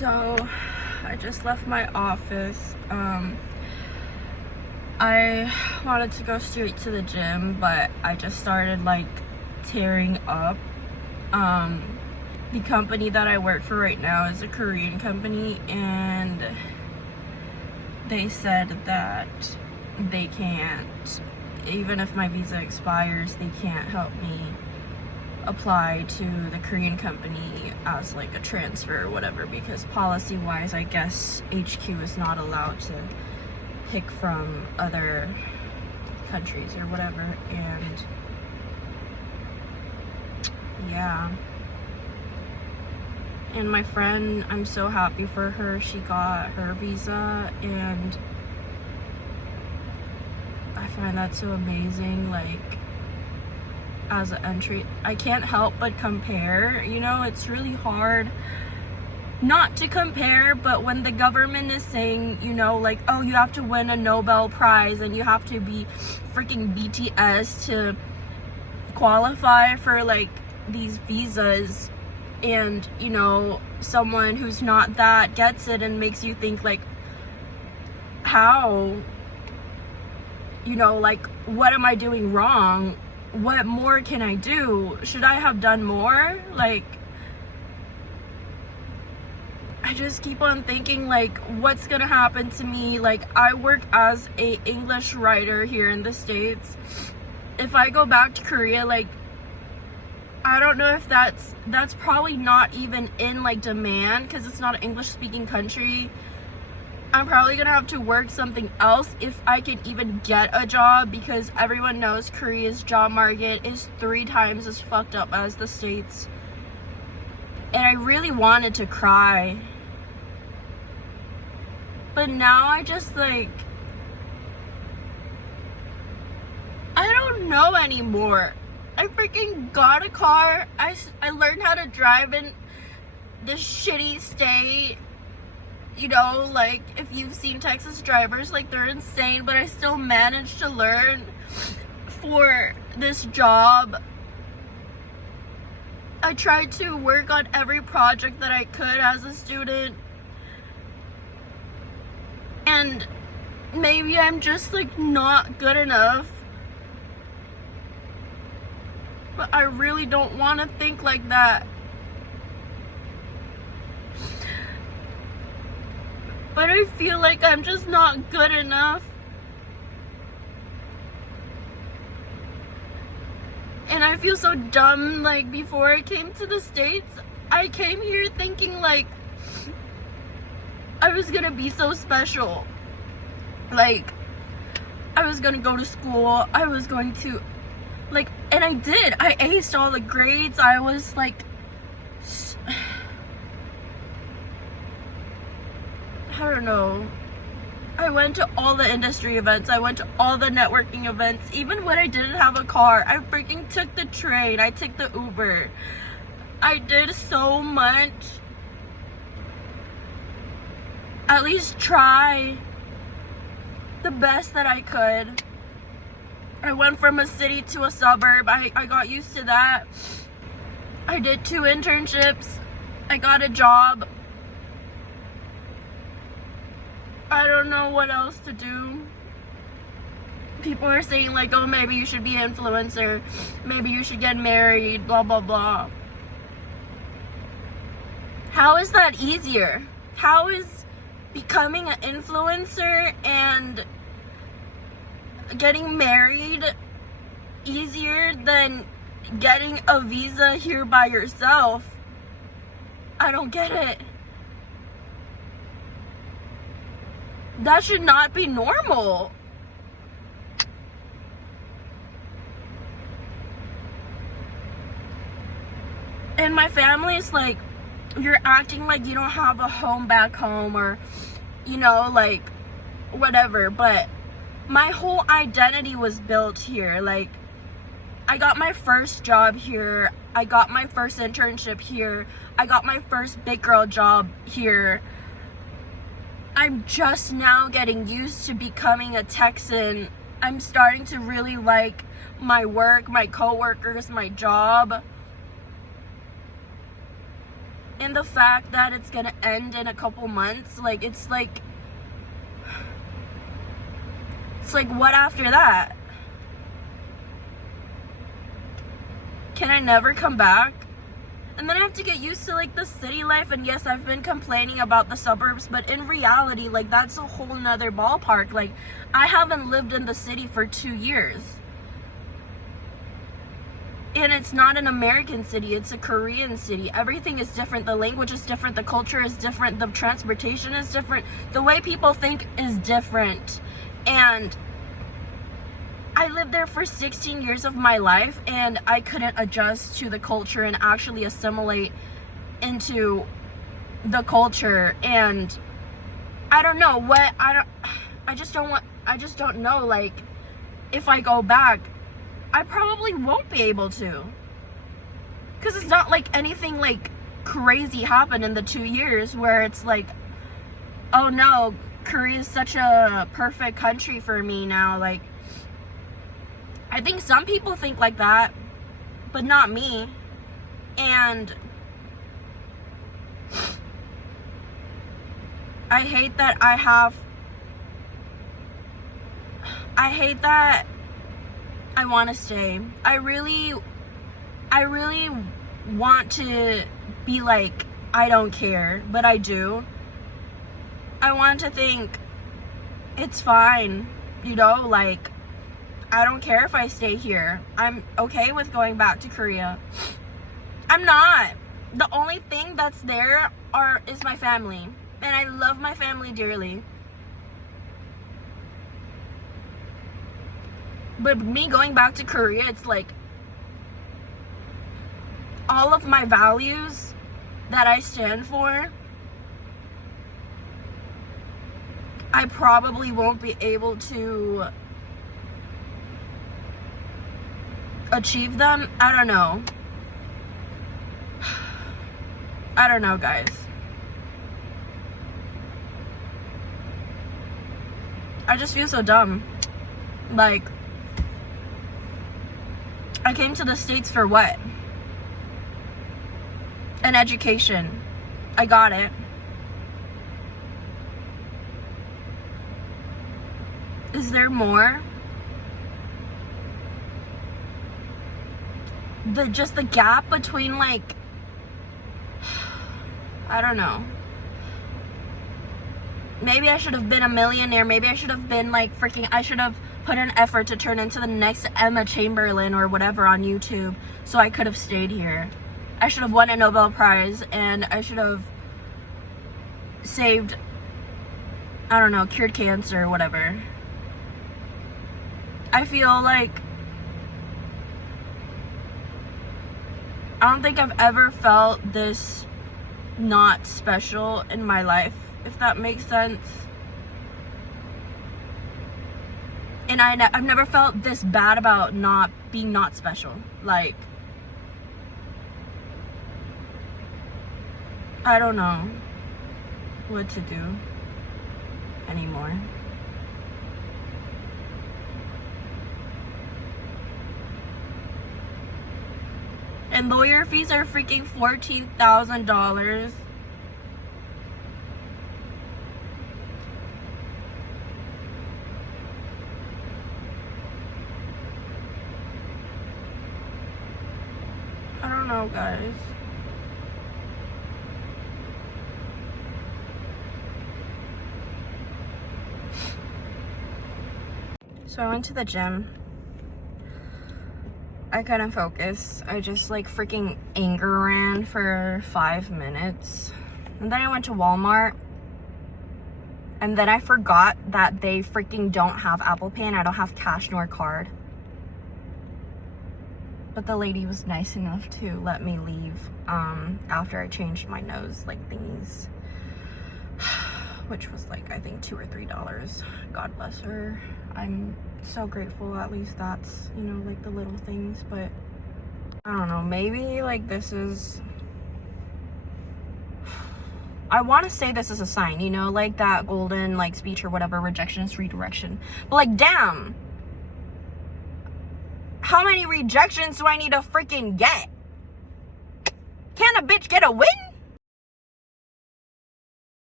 So I just left my office. I wanted to go straight to the gym, but I just started like tearing up. The company that I work for right now is a Korean company, and they said that they can't, even if my visa expires, they can't help me apply to the Korean company as like a transfer or whatever, because policy wise I guess HQ is not allowed to pick from other countries or whatever. And yeah, and my friend, I'm so happy for her, she got her visa, and I find that so amazing. Like, as an entry, I can't help but compare, you know. It's really hard not to compare, but when the government is saying, you know, like, oh, you have to win a Nobel Prize and you have to be freaking BTS to qualify for like these visas, and you know, someone who's not that gets it, and makes you think like, how, you know, like, what am I doing wrong? What more can I do? Should I have done more? Like, I just keep on thinking like, what's gonna happen to me? Like, I work as a English writer here in the States. If I go back to Korea, like, I don't know if that's probably not even in like demand, because it's not an English speaking country. I'm probably gonna have to work something else if I can even get a job, because everyone knows Korea's job market is 3 times as fucked up as the States. And I really wanted to cry, but now I just like, I don't know anymore. I freaking got a car. I learned how to drive in this shitty state. You know, like, if you've seen Texas drivers, like, they're insane, but I still managed to learn for this job. I tried to work on every project that I could as a student, and maybe I'm just like not good enough, but I really don't want to think like that. But I feel like I'm just not good enough. And I feel so dumb. Like, before I came to the States, I came here thinking like I was gonna be so special. Like, I was gonna go to school, I was going to, like, and I did. I aced all the grades. I was like, I don't know. I went to all the industry events. I went to all the networking events. Even when I didn't have a car, I freaking took the train. I took the Uber. I did so much. At least try the best that I could. I went from a city to a suburb. I got used to that. I did 2 internships. I got a job. I don't know what else to do. People are saying like, oh, maybe you should be an influencer. Maybe you should get married, blah, blah, blah. How is that easier? How is becoming an influencer and getting married easier than getting a visa here by yourself? I don't get it. That should not be normal. And my family's like, you're acting like you don't have a home back home, or, you know, like, whatever. But my whole identity was built here. Like, I got my first job here. I got my first internship here. I got my first big girl job here. I'm just now getting used to becoming a Texan. I'm starting to really like my work, my coworkers, my job. And the fact that it's gonna end in a couple months, like, it's like, what after that? Can I never come back? And then I have to get used to, like, the city life. And yes, I've been complaining about the suburbs, but in reality, like, that's a whole nother ballpark. Like, I haven't lived in the city for 2 years. And it's not an American city, it's a Korean city. Everything is different. The language is different. The culture is different. The transportation is different. The way people think is different. And I lived there for 16 years of my life, and I couldn't adjust to the culture and actually assimilate into the culture. And I don't know what, I just don't know, like, if I go back, I probably won't be able to. Because it's not like anything, like, crazy happened in the 2 years where it's like, oh no, Korea is such a perfect country for me now. Like, I think some people think like that, but not me. And I hate that I want to stay. I really want to be like, I don't care, but I do. I want to think it's fine, you know, like, I don't care if I stay here. I'm okay with going back to Korea. I'm not. The only thing that's there is my family. And I love my family dearly. But me going back to Korea, it's like all of my values that I stand for, I probably won't be able to achieve them. I don't know. I don't know, guys. I just feel so dumb. Like, I came to the States for what? An education. I got it. Is there more? Just the gap between, like, I don't know. Maybe I should have been a millionaire. Maybe I should have been, like, I should have put an effort to turn into the next Emma Chamberlain or whatever on YouTube, so I could have stayed here. I should have won a Nobel Prize, and I should have saved, I don't know, cured cancer or whatever. I feel like I don't think I've ever felt this not special in my life, if that makes sense. And I've never felt this bad about not being not special. Like, I don't know what to do anymore. And lawyer fees are freaking $14,000. I don't know, guys. So I went to the gym. I couldn't focus. I just, like, freaking anger ran for 5 minutes. And then I went to Walmart. And then I forgot that they freaking don't have Apple Pay and I don't have cash nor card. But the lady was nice enough to let me leave after I changed my nose, like, thingies. Which was, like, I think $2 or $3. God bless her. I'm so grateful. At least that's, you know, like, the little things. But I don't know, maybe, like, this is, I want to say this is a sign, you know, like that golden, like, speech or whatever, rejection is redirection. But, like, damn, how many rejections do I need to freaking get? Can a bitch get a win?